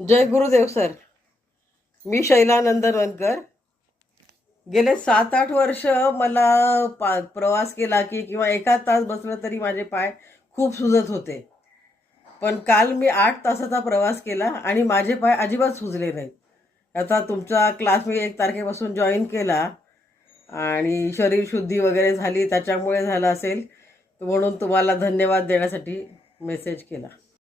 जय Gurudev sir. मी शैला नंदनवनकर. गेले 7-8 वर्ष मला प्रवास केला की किंवा 1 तास बसलं तरी माझे पाय खूप सुजत होते. पण काल मी 8 तासाचा प्रवास केला आणि माझे पाय अजिबात सुजले नाहीत. आता तुमचा क्लास मी 1 तारखेपासून जॉईन केला आणि शरीर शुद्धी वगैरे झाली, त्याच्यामुळे झालं असेल म्हणून तुम्हाला धन्यवाद देण्यासाठी मेसेज केला.